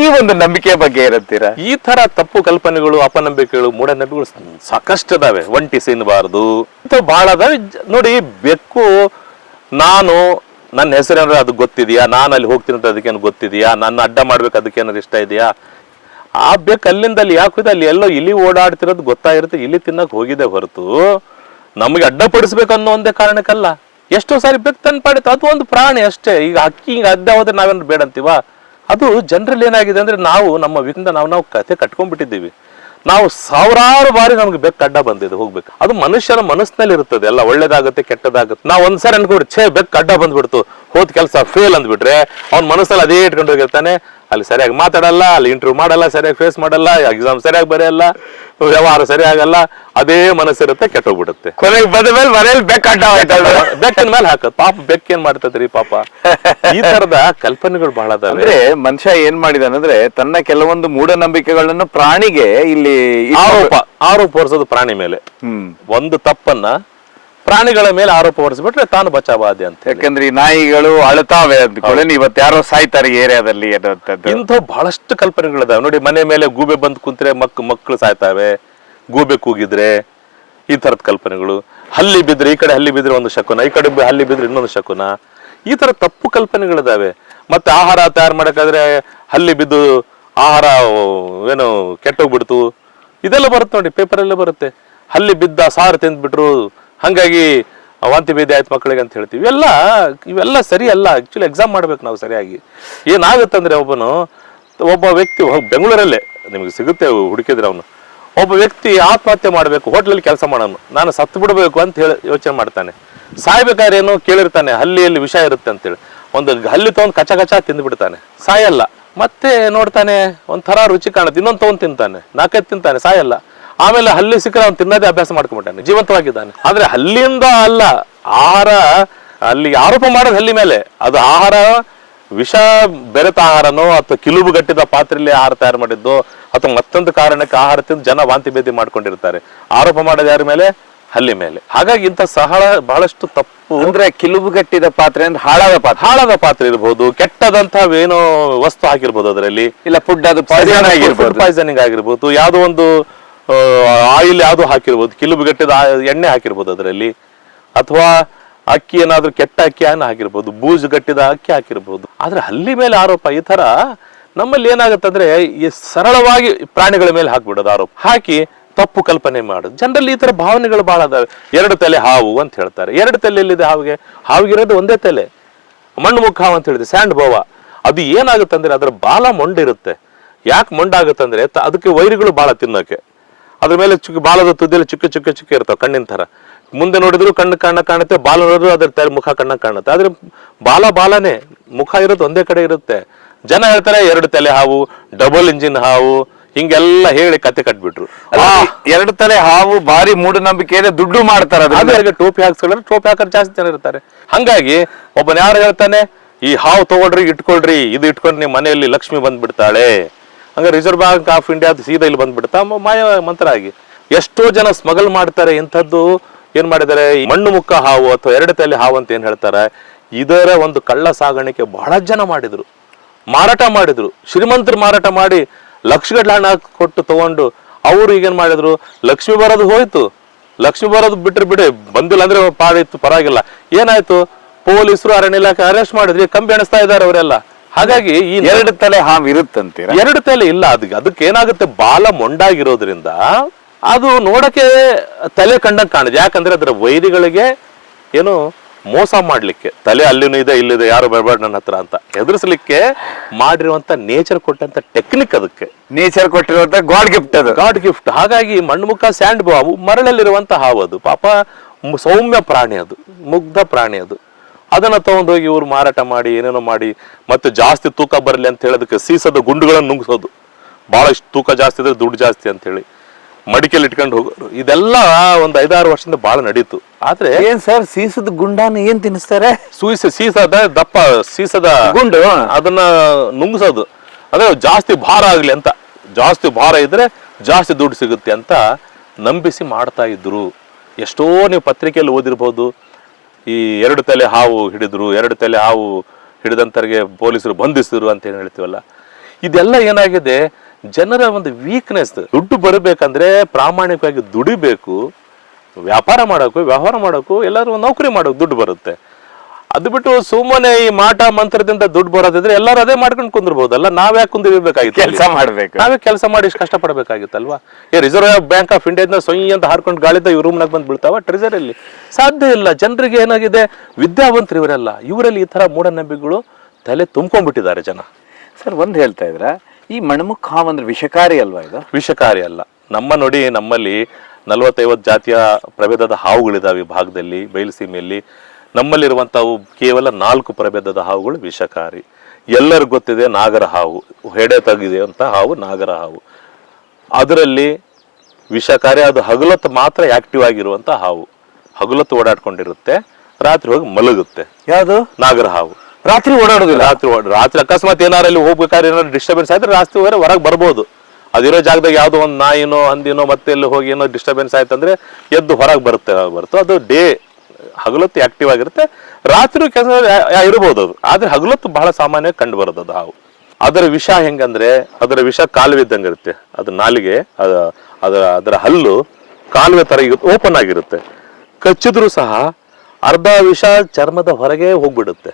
ಈ ಒಂದು ನಂಬಿಕೆ ಬಗ್ಗೆ ಇರುತ್ತೀರಾ? ಈ ತರ ತಪ್ಪು ಕಲ್ಪನೆಗಳು, ಅಪನಂಬಿಕೆಗಳು, ಮೂಢನಂಬಿಕೆಗಳು ಸಾಕಷ್ಟು ಇದಾವೆ. ಒಂಟಿ ಸಿನ್ನಬಾರ್ದು ಬಹಳ ಅದಾವೆ. ನೋಡಿ, ಬೆಕ್ಕು ನಾನು ನನ್ನ ಹೆಸರೇನಾದ್ರು ಅದು ಗೊತ್ತಿದೆಯಾ, ನಾನು ಅಲ್ಲಿ ಹೋಗ್ತೀನಿ ಅಂತ ಅದಕ್ಕೇನು ಗೊತ್ತಿದೆಯಾ, ನನ್ನ ಅಡ್ಡ ಮಾಡ್ಬೇಕು ಅದಕ್ಕೇನಾದ್ರು ಇಷ್ಟ ಇದೆಯಾ? ಆ ಬೆಕ್ಕು ಅಲ್ಲಿಂದ ಅಲ್ಲಿ ಯಾಕಿದೆ, ಅಲ್ಲಿ ಎಲ್ಲೋ ಇಲಿ ಓಡಾಡ್ತಿರೋದು ಗೊತ್ತಾಗಿರುತ್ತೆ, ಇಲಿ ತಿನ್ನಕ್ ಹೋಗಿದೆ ಹೊರತು ನಮಗೆ ಅಡ್ಡಪಡಿಸ್ಬೇಕು ಅನ್ನೋ ಒಂದೇ ಕಾರಣಕ್ಕಲ್ಲ. ಎಷ್ಟೋ ಸಾರಿ ಬೆಕ್ಕು ತನ್ನ ಪಾಡಿತ್ತು, ಅದು ಒಂದು ಪ್ರಾಣಿ ಅಷ್ಟೇ. ಈಗ ಅಕ್ಕಿ ಹಿಂಗ ಅಡ್ಡ ಹೋದ್ರೆ ನಾವೇನು ಬೇಡ ಅಂತೀವ? ಅದು ಜನರಲ್ಲಿ ಏನಾಗಿದೆ ಅಂದ್ರೆ ನಾವು ನಮ್ಮ ವಿಧಿಯಿಂದ ನಾವು ಕತೆ ಕಟ್ಕೊಂಡ್ಬಿಟ್ಟಿದ್ದೀವಿ. ನಾವು ಸಾವಿರಾರು ಬಾರಿ ನಮ್ಗೆ ಬೆಕ್ಕು ಅಡ್ಡ ಬಂದಿದೆ ಹೋಗ್ಬೇಕು. ಅದು ಮನುಷ್ಯನ ಮನಸ್ಸಿನಲ್ಲಿ ಇರ್ತದೆ, ಎಲ್ಲ ಒಳ್ಳೇದಾಗುತ್ತೆ ಕೆಟ್ಟದಾಗುತ್ತೆ. ನಾವು ಒಂದ್ಸರಿ ಅನ್ಕೊಂಡ್ರೆ ಬೆಕ್ಕು ಅಡ್ಡ ಬಂದ್ಬಿಡ್ತು, ಹೋದ್ ಕೆಲಸ ಫೇಲ್ ಅಂದ್ಬಿಟ್ರೆ ಅವ್ನ ಮನಸ್ಸಲ್ಲಿ ಅದೇ ಇಟ್ಕೊಂಡು ಹೋಗಿರ್ತಾನೆ. ಅಲ್ಲಿ ಸರಿಯಾಗಿ ಮಾತಾಡಲ್ಲ, ಅಲ್ಲಿ ಇಂಟರ್ವ್ಯೂ ಮಾಡಲ್ಲ, ಸರಿಯಾಗಿ ಫೇಸ್ ಮಾಡಲ್ಲ, ಎಕ್ಸಾಮ್ ಸರಿಯಾಗಿ ಬರೆಯಲ್ಲ, ವ್ಯವಹಾರ ಸರಿ ಆಗಲ್ಲ, ಅದೇ ಮನಸ್ಸಿರುತ್ತೆ, ಕೆಟ್ಟೋಗ್ಬಿಡುತ್ತೆ. ಕೊನೆಗೆ ಬಂದ ಮೇಲೆ ಮನೇಲಿ ಬೆಕ್ಕ ಅಡ್ಡ ಬೆಕ್ಕಿನ ಮೇಲೆ ಹಾಕತ್ ಪಾಪ. ಬೆಕ್ಕೇನ್ ಮಾಡ್ತದ್ರಿ ಪಾಪ. ಈ ತರದ ಕಲ್ಪನೆಗಳು ಬಹಳ ಅದಾವೆ. ಅಂದ್ರೆ ಮನುಷ್ಯ ಏನ್ ಮಾಡಿದಾನಂದ್ರೆ ತನ್ನ ಕೆಲವೊಂದು ಮೂಢನಂಬಿಕೆಗಳನ್ನು ಪ್ರಾಣಿಗೆ ಇಲ್ಲಿ ಆರೋಪ ಹೊರಿಸೋದು ಪ್ರಾಣಿ ಮೇಲೆ. ಒಂದು ತಪ್ಪನ್ನ ಪ್ರಾಣಿಗಳ ಮೇಲೆ ಆರೋಪ ಹೊರಿಸ್ಬಿಟ್ರೆ ತಾನು ಬಚಾವಾದೆ ಅಂತ. ಯಾಕಂದ್ರೆ ಈ ನಾಯಿಗಳು ಅಳ್ತಾವೆ ಅಂದ್ಕೊಳ್ಳಿ, ಇವತ್ತು ಯಾರೋ ಸಾಯ್ತಾರೆ ಏರಿಯಾದಲ್ಲಿ ಅನ್ನೋಂಥದ್ದು. ಇಂಥ ಬಹಳಷ್ಟು ಕಲ್ಪನೆಗಳಿದಾವೆ ನೋಡಿ. ಮನೆ ಮೇಲೆ ಗೂಬೆ ಬಂದು ಕುಂತ್ರೆ ಮಕ್ಕಳು ಸಾಯ್ತಾವೆ, ಗೂಬೆ ಕೂಗಿದ್ರೆ, ಈ ತರದ ಕಲ್ಪನೆಗಳು. ಹಲ್ಲಿ ಬಿದ್ರೆ, ಈ ಕಡೆ ಹಲ್ಲಿ ಬಿದ್ರೆ ಒಂದು ಶಕುನ, ಈ ಕಡೆ ಹಲ್ಲಿ ಬಿದ್ರೆ ಇನ್ನೊಂದು ಶಕುನ. ಈ ತರ ತಪ್ಪು ಕಲ್ಪನೆಗಳಿದಾವೆ. ಮತ್ತೆ ಆಹಾರ ತಯಾರು ಮಾಡಕ್ಕಾದ್ರೆ ಹಲ್ಲಿ ಬಿದ್ದು ಆಹಾರ ಏನು ಕೆಟ್ಟೋಗ್ಬಿಡ್ತು, ಇದೆಲ್ಲ ಬರುತ್ತೆ ನೋಡಿ, ಪೇಪರ್ ಎಲ್ಲ ಬರುತ್ತೆ. ಹಲ್ಲಿ ಬಿದ್ದ ಸಾರು ತಿಂದ್ಬಿಟ್ರು, ಹಂಗಾಗಿ ವಾಂತಿ ಭೇದಿ ಆಯ್ತು ಮಕ್ಕಳಿಗೆ ಅಂತ ಹೇಳ್ತೀವಿ. ಇವೆಲ್ಲ ಸರಿ ಅಲ್ಲ. ಆಕ್ಚುಲಿ ಎಕ್ಸಾಮ್ ಮಾಡ್ಬೇಕು ನಾವು ಸರಿಯಾಗಿ. ಏನಾಗುತ್ತಂದ್ರೆ ಒಬ್ಬ ವ್ಯಕ್ತಿ ಬೆಂಗಳೂರಲ್ಲೇ ನಿಮಗೆ ಸಿಗುತ್ತೆ, ಹುಡುಕಿದ್ರೆ ಅವನು ಒಬ್ಬ ವ್ಯಕ್ತಿ ಆತ್ಮಹತ್ಯೆ ಮಾಡಬೇಕು, ಹೋಟ್ಲಲ್ಲಿ ಕೆಲಸ ಮಾಡೋನು, ನಾನು ಸತ್ತು ಬಿಡಬೇಕು ಅಂತ ಹೇಳಿ ಯೋಚನೆ ಮಾಡ್ತಾನೆ. ಸಾಯ್ಬೇಕಾದ್ರೆ ಏನೋ ಕೇಳಿರ್ತಾನೆ, ಹಲ್ಲಿಯಲ್ಲಿ ವಿಷ ಇರುತ್ತೆ ಅಂತೇಳಿ ಒಂದು ಹಲ್ಲಿ ತಗೊಂಡು ಕಚ ತಿಂದ್ಬಿಡ್ತಾನೆ, ಸಾಯಲ್ಲ. ಮತ್ತೆ ನೋಡ್ತಾನೆ ಒಂಥರ ರುಚಿ ಕಾಣುತ್ತೆ, ಇನ್ನೊಂದು ತಗೊಂಡ್ ತಿಂತಾನೆ, 4-5 ತಿಂತಾನೆ, ಸಾಯಲ್ಲ. ಆಮೇಲೆ ಹಲ್ಲಿ ಸಿಕ್ಕರೆ ಅವ್ನು ತಿನ್ನೋದೇ ಅಭ್ಯಾಸ ಮಾಡ್ಕೊಂಡ್ಬಿಟ್ಟಾನೆ, ಜೀವಂತವಾಗಿದ್ದಾನೆ. ಆದ್ರೆ ಹಲ್ಲಿಯಿಂದ ಅಲ್ಲ, ಆಹಾರ ಅಲ್ಲಿ ಆರೋಪ ಮಾಡೋದು ಹಲ್ಲಿ ಮೇಲೆ. ಅದು ಆಹಾರ ವಿಷ ಬೆರೆತ ಆಹಾರನೋ ಅಥವಾ ಕಿಲುಬು ಗಟ್ಟಿದ ಪಾತ್ರೆಯಲ್ಲಿ ಆಹಾರ ತಯಾರು ಮಾಡಿದ್ದು ಅಥವಾ ಮತ್ತೊಂದು ಕಾರಣಕ್ಕೆ ಆಹಾರ ತಿಂದು ಜನ ವಾಂತಿ ಭೇದಿ ಮಾಡ್ಕೊಂಡಿರ್ತಾರೆ. ಆರೋಪ ಮಾಡೋದು ಯಾರ ಮೇಲೆ? ಹಲ್ಲಿ ಮೇಲೆ. ಹಾಗಾಗಿ ಇಂಥ ಬಹಳಷ್ಟು ತಪ್ಪು. ಅಂದ್ರೆ ಕಿಲುಬು ಗಟ್ಟಿದ ಪಾತ್ರೆ ಅಂದ್ರೆ ಹಾಳಾದ ಪಾತ್ರೆ ಇರ್ಬೋದು, ಕೆಟ್ಟದಂತವೇನೋ ವಸ್ತು ಹಾಕಿರ್ಬೋದು ಅದರಲ್ಲಿ, ಇಲ್ಲ ಫುಡ್ ಅದು ಪಾಯ್ಸನಿಂಗ್ ಆಗಿರ್ಬೋದು, ಯಾವ್ದೋ ಒಂದು ಆಯಿಲ್ ಯಾವ್ದು ಹಾಕಿರ್ಬೋದು, ಕಿಲುಬು ಗಟ್ಟಿದ ಎಣ್ಣೆ ಹಾಕಿರ್ಬೋದು ಅದರಲ್ಲಿ, ಅಥವಾ ಅಕ್ಕಿ ಏನಾದ್ರೂ ಕೆಟ್ಟ ಅಕ್ಕಿ ಹಾಕಿರ್ಬೋದು, ಬೂಜು ಗಟ್ಟಿದ ಅಕ್ಕಿ ಹಾಕಿರ್ಬೋದು. ಆದ್ರೆ ಹಲ್ಲಿ ಮೇಲೆ ಆರೋಪ ಈ ತರ ನಮ್ಮಲ್ಲಿ ಏನಾಗುತ್ತಂದ್ರೆ ಈ ಸರಳವಾಗಿ ಪ್ರಾಣಿಗಳ ಮೇಲೆ ಹಾಕ್ಬಿಡೋದು ಆರೋಪ, ಹಾಕಿ ತಪ್ಪು ಕಲ್ಪನೆ ಮಾಡೋದು. ಜನರಲ್ಲಿ ಈ ತರ ಭಾವನೆಗಳು ಬಹಳ ಅದಾವೆ. 2 ತಲೆ ಹಾವು ಅಂತ ಹೇಳ್ತಾರೆ. 2 ತಲೆಯಲ್ಲಿದೆ ಹಾವಿಗಿರೋದು ಒಂದೇ ತಲೆ. ಮಣ್ಣು ಮುಖ ಹಾವು ಅಂತ ಹೇಳಿದೆ, ಸ್ಯಾಂಡ್ ಬೋವ. ಅದು ಏನಾಗುತ್ತಂದ್ರೆ ಅದರ ಬಾಲ ಮೊಂಡಿರುತ್ತೆ. ಯಾಕೆ ಮೊಂಡಾಗುತ್ತಂದ್ರೆ ಅದಕ್ಕೆ ವೈರಿಗಳು ಬಹಳ ತಿನ್ನೋಕೆ. ಅದ್ರ ಮೇಲೆ ಬಾಲದ ತುದಿಯಲ್ಲಿ ಚುಕ್ಕೆ ಇರ್ತಾವೆ, ಕಣ್ಣಿನ ತರ. ಮುಂದೆ ನೋಡಿದ್ರು ಕಣ್ಣು ಕಾಣುತ್ತೆ, ಬಾಲ ನೋಡಿದ್ರು ಅದ್ರ ಮುಖ ಕಾಣುತ್ತೆ. ಆದ್ರೆ ಬಾಲನೇ, ಮುಖ ಇರೋದು ಒಂದೇ ಕಡೆ ಇರುತ್ತೆ. ಜನ ಹೇಳ್ತಾರೆ 2 ತಲೆ ಹಾವು, ಡಬಲ್ ಇಂಜಿನ್ ಹಾವು, ಹಿಂಗೆಲ್ಲ ಹೇಳಿ ಕತೆ ಕಟ್ಬಿಟ್ರು. 2 ತಲೆ ಹಾವು ಭಾರಿ ಮೂಢನಂಬಿಕೆ ಇದೆ, ದುಡ್ಡು ಮಾಡ್ತಾರೆ. ಅದೇ ಟೋಪಿ ಹಾಕ್ಸ್ಕೊಂಡ್ರೆ ಟೋಪಿ ಹಾಕೋರು ಜಾಸ್ತಿ ಜನ ಇರ್ತಾರೆ. ಹಂಗಾಗಿ ಒಬ್ಬನ ಯಾರು ಹೇಳ್ತಾನೆ, ಈ ಹಾವು ತಗೊಳ್ರಿ, ಇಟ್ಕೊಳ್ರಿ, ಇದು ಇಟ್ಕೊಂಡ್ರೆ ನಿಮ್ಮ ಮನೆಯಲ್ಲಿ ಲಕ್ಷ್ಮಿ ಬಂದ್ಬಿಡ್ತಾಳೆ. ಹಂಗ ರಿಸರ್ವ್ ಬ್ಯಾಂಕ್ ಆಫ್ ಇಂಡಿಯಾ ಸೀದಾ ಇಲ್ಲಿ ಬಂದ್ಬಿಡ್ತಾ ಮಾಯ ಮಂತ್ರ ಆಗಿ. ಎಷ್ಟೋ ಜನ ಸ್ಮಗಲ್ ಮಾಡ್ತಾರೆ. ಇಂಥದ್ದು ಏನ್ ಮಾಡಿದ್ದಾರೆ, ಮಣ್ಣು ಮುಕ್ಕ ಹಾವು ಅಥವಾ 2 ತಲೆ ಹಾವು ಅಂತ ಏನ್ ಹೇಳ್ತಾರೆ, ಇದರ ಒಂದು ಕಳ್ಳ ಸಾಗಾಣಿಕೆ ಬಹಳ ಜನ ಮಾಡಿದ್ರು, ಮಾರಾಟ ಮಾಡಿದ್ರು. ಶ್ರೀಮಂತರು ಮಾರಾಟ ಮಾಡಿ ಲಕ್ಷಗಟ್ಟಲೆ ಹಣ ಕೊಟ್ಟು ತಗೊಂಡು ಅವರು ಈಗೇನ್ ಮಾಡಿದ್ರು, ಲಕ್ಷ್ಮಿ ಬರೋದು ಹೋಯ್ತು, ಲಕ್ಷ್ಮಿ ಬರೋದು ಬಿಟ್ರೆ ಬಂದಿಲ್ಲ ಅಂದ್ರೆ ಪಾಡಿತ್ತು, ಪರವಾಗಿಲ್ಲ. ಏನಾಯ್ತು, ಪೊಲೀಸರು ಅರಣ್ಯ ಇಲಾಖೆ ಅರೆಸ್ಟ್ ಮಾಡಿದ್ರಿ, ಕಂಬಿ ಎಣಿಸ್ತಾ ಇದ್ದಾರೆ ಅವರೆಲ್ಲ. ಹಾಗಾಗಿ ಈ 2 ತಲೆ ಹಾವು ಇರುತ್ತಂತೀರ? 2 ತಲೆ ಇಲ್ಲ. ಅದಕ್ಕೆ ಏನಾಗುತ್ತೆ, ಬಾಲ ಮೊಂಡಾಗಿರೋದ್ರಿಂದ ಅದು ನೋಡಕ್ಕೆ ತಲೆ ಕಂಡಂಗೆ ಕಾಣಿದೆ. ಯಾಕಂದ್ರೆ ಅದರ ವೈರಿಗಳಿಗೆ ಏನು ಮೋಸ ಮಾಡ್ಲಿಕ್ಕೆ, ತಲೆ ಅಲ್ಲಿನೂ ಇದೆ ಇಲ್ಲಿದೆ, ಯಾರು ಬರಬೇಡ ನನ್ನ ಹತ್ರ ಅಂತ ಹೆದರ್ಸ್ಲಿಕ್ಕೆ ಮಾಡಿರುವಂತ ನೇಚರ್ ಕೊಟ್ಟಂತ ಟೆಕ್ನಿಕ್. ಅದಕ್ಕೆ ನೇಚರ್ ಕೊಟ್ಟಿರುವಂತ ಗಾಡ್ ಗಿಫ್ಟ್, ಅದು ಗಾಡ್ ಗಿಫ್ಟ್. ಹಾಗಾಗಿ ಮಣ್ಣುಮುಖ ಸ್ಯಾಂಡ್ ಬಾವು, ಮರಳಲ್ಲಿರುವಂತ ಹಾವು ಅದು. ಪಾಪ ಸೌಮ್ಯ ಪ್ರಾಣಿ ಅದು, ಮುಗ್ಧ ಪ್ರಾಣಿ ಅದು. ಅದನ್ನ ತಗೊಂಡೋಗಿ ಇವ್ರು ಮಾರಾಟ ಮಾಡಿ ಏನೇನೋ ಮಾಡಿ, ಮತ್ತೆ ಜಾಸ್ತಿ ತೂಕ ಬರಲಿ ಅಂತ ಹೇಳೋದಕ್ಕೆ ಸೀಸದ ಗುಂಡುಗಳನ್ನು ನುಂಗ್ಸೋದು. ಬಹಳ ಇಷ್ಟು ತೂಕ ಜಾಸ್ತಿ ಇದ್ರೆ ದುಡ್ಡು ಜಾಸ್ತಿ ಅಂತ ಹೇಳಿ ಮಡಿಕೆಯಲ್ಲಿ ಇಟ್ಕೊಂಡು ಹೋಗೋರು. ಇದೆಲ್ಲ ಒಂದು 5-6 ವರ್ಷದಿಂದ ಬಹಳ ನಡೀತು. ಆದ್ರೆ ಏನ್ ಸರ್, ಸೀಸದ ಗುಂಡಾನ ಏನ್ ತಿನ್ನಿಸ್ತಾರೆ? ಸೀಸದ ದಪ್ಪ ಸೀಸದ ಗುಂಡು, ಅದನ್ನ ನುಂಗ್ಸೋದು. ಅಂದ್ರೆ ಜಾಸ್ತಿ ಭಾರ ಆಗ್ಲಿ ಅಂತ, ಜಾಸ್ತಿ ಭಾರ ಇದ್ರೆ ಜಾಸ್ತಿ ದುಡ್ಡು ಸಿಗುತ್ತೆ ಅಂತ ನಂಬಿಸಿ ಮಾಡ್ತಾ ಇದ್ರು. ಎಷ್ಟೋ ನೀವು ಪತ್ರಿಕೆಯಲ್ಲಿ ಓದಿರ್ಬೋದು, ಈ 2 ತಲೆ ಹಾವು ಹಿಡಿದ್ರು, 2 ತಲೆ ಹಾವು ಹಿಡಿದಂತರಿಗೆ ಪೊಲೀಸರು ಬಂಧಿಸಿದ್ರು ಅಂತ ಏನ್ ಹೇಳ್ತೀವಲ್ಲ. ಇದೆಲ್ಲ ಏನಾಗಿದೆ, ಜನರ ಒಂದು ವೀಕ್ನೆಸ್. ದುಡ್ಡು ಬರಬೇಕಂದ್ರೆ ಪ್ರಾಮಾಣಿಕವಾಗಿ ದುಡಿಬೇಕು, ವ್ಯಾಪಾರ ಮಾಡೋಕು, ವ್ಯವಹಾರ ಮಾಡೋಕು, ಎಲ್ಲರೂ ನೌಕರಿ ಮಾಡೋಕು ದುಡ್ಡು ಬರುತ್ತೆ. ಅದು ಬಿಟ್ಟು ಸುಮ್ಮನೆ ಈ ಮಾಟ ಮಂತ್ರದಿಂದ ದುಡ್ಡು ಬರೋದಿದ್ರೆ ಎಲ್ಲರೂ ಅದೇ ಮಾಡ್ಕೊಂಡು ಕುಂದಿರ್ಬೋದಲ್ಲ. ನಾವ್ಯಾಕೆ ಕುಂದಿರ್ಬೇಕಾಗಿತ್ತು? ಕೆಲಸ ಮಾಡ್ಬೇಕು, ನಾವೇ ಕೆಲಸ ಮಾಡಿ ಇಷ್ಟು ಕಷ್ಟಪಡಬೇಕಾಗಿತ್ತಲ್ವಾ? ರಿಸರ್ವ್ ಬ್ಯಾಂಕ್ ಆಫ್ ಇಂಡಿಯಾದಿಂದ ಸೊಯ್ ಅಂತ ಹಾರ್ಕೊಂಡು ಗಾಳಿದ ಇವ್ ರೂಮ್ನಾಗ ಬಂದು ಬೀಳ್ತಾವ ಟ್ರೆಜರಲ್ಲಿ? ಸಾಧ್ಯ ಇಲ್ಲ. ಜನರಿಗೆ ಏನಾಗಿದೆ, ವಿದ್ಯಾವಂತರು ಇವರೆಲ್ಲ, ಇವರಲ್ಲಿ ಈ ತರ ಮೂಢನಂಬಿಕೆಗಳು ತಲೆ ತುಂಬ್ಕೊಂಡ್ಬಿಟ್ಟಿದ್ದಾರೆ ಜನ. ಸರ್, ಒಂದ್ ಹೇಳ್ತಾ ಇದ್ರ, ಈ ಮಣ್ಣುಮುಖ ಹಾವು ಅಂದ್ರೆ ವಿಷಕಾರಿ ಅಲ್ವಾ? ಇದು ವಿಷಕಾರಿ ಅಲ್ಲ. ನೋಡಿ, ನಮ್ಮಲ್ಲಿ 40-50 ಜಾತಿಯ ಪ್ರಭೇದದ ಹಾವುಗಳಿದಾವೆ ಈ ಭಾಗದಲ್ಲಿ, ಬಯಲುಸೀಮೆಯಲ್ಲಿ. ನಮ್ಮಲ್ಲಿರುವಂತವು ಕೇವಲ 4 ಪ್ರಭೇದದ ಹಾವುಗಳು ವಿಷಕಾರಿ. ಎಲ್ಲರಿಗೂ ಗೊತ್ತಿದೆ ನಾಗರ ಹಾವು, ಹೆಡೆ ತೆಗಿದೆ ಅಂತ ಹಾವು ನಾಗರ ಹಾವು. ಅದರಲ್ಲಿ ವಿಷಕಾರಿ, ಅದು ಹಗಲೊತ್ತು ಮಾತ್ರ ಆಕ್ಟಿವ್ ಆಗಿರುವಂತ ಹಾವು. ಹಗಲೊತ್ತು ಓಡಾಡ್ಕೊಂಡಿರುತ್ತೆ, ರಾತ್ರಿ ಹೋಗಿ ಮಲಗುತ್ತೆ. ಯಾವುದು? ನಾಗರ ಹಾವು. ರಾತ್ರಿ ಓಡಾಡೋದಿಲ್ಲ? ರಾತ್ರಿ ಅಕಸ್ಮಾತ್ ಏನಾರು ಅಲ್ಲಿ ಹೋಗ್ಬೇಕಾದ್ರೆ ಏನಾದ್ರು ಡಿಸ್ಟರ್ಬೆನ್ಸ್ ಆಯ್ತು, ರಾತ್ರಿ ಹೊರಗೆ ಬರ್ಬೋದು. ಅದಿರೋ ಜಾಗದಾಗ ಯಾವ್ದೋ ಒಂದು ನಾಯಿನೋ ಹಂದಿನೋ ಮತ್ತೆ ಎಲ್ಲಿ ಹೋಗಿ ಏನೋ ಡಿಸ್ಟರ್ಬೆನ್ಸ್ ಆಯ್ತಂದ್ರೆ ಎದ್ದು ಹೊರಗೆ ಬರುತ್ತೆ. ಅದು ಡೇ ಹಗಲೊತ್ತು ಆಕ್ಟಿವ್ ಆಗಿರುತ್ತೆ, ರಾತ್ರಿ ಕೆಲಸ ಇರಬಹುದು ಅದು. ಆದ್ರೆ ಹಗಲೊತ್ತು ಬಹಳ ಸಾಮಾನ್ಯ ಕಂಡು ಬರೋದು ಅದು ಹಾವು. ಅದರ ವಿಷ ಹೆಂಗಂದ್ರೆ, ಅದರ ವಿಷ ಕಾಲುವೆ ಇದ್ದಂಗೆ ಇರುತ್ತೆ. ಅದು ನಾಲಿಗೆ, ಅದರ ಹಲ್ಲು ಕಾಲುವೆ ತರ ಓಪನ್ ಆಗಿರುತ್ತೆ. ಕಚ್ಚಿದ್ರು ಸಹ ಅರ್ಧ ವಿಷ ಚರ್ಮದ ಹೊರಗೆ ಹೋಗ್ಬಿಡುತ್ತೆ.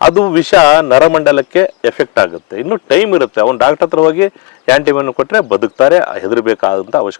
ಅದು ವಿಷ ನರಮಂಡಲಕ್ಕೆ ಎಫೆಕ್ಟ್ ಆಗುತ್ತೆ. ಇನ್ನು ಟೈಮ್ ಇರುತ್ತೆ. ಅವ್ನು ಡಾಕ್ಟರ್ ಹತ್ರ ಹೋಗಿ ಆಂಟಿಬಯೋಟಿಕ್ ಕೊಟ್ರೆ ಬದುಕ್ತಾರೆ, ಹೆದರ್ಬೇಕಾದಂತ ಅವಶ್ಯಕತೆ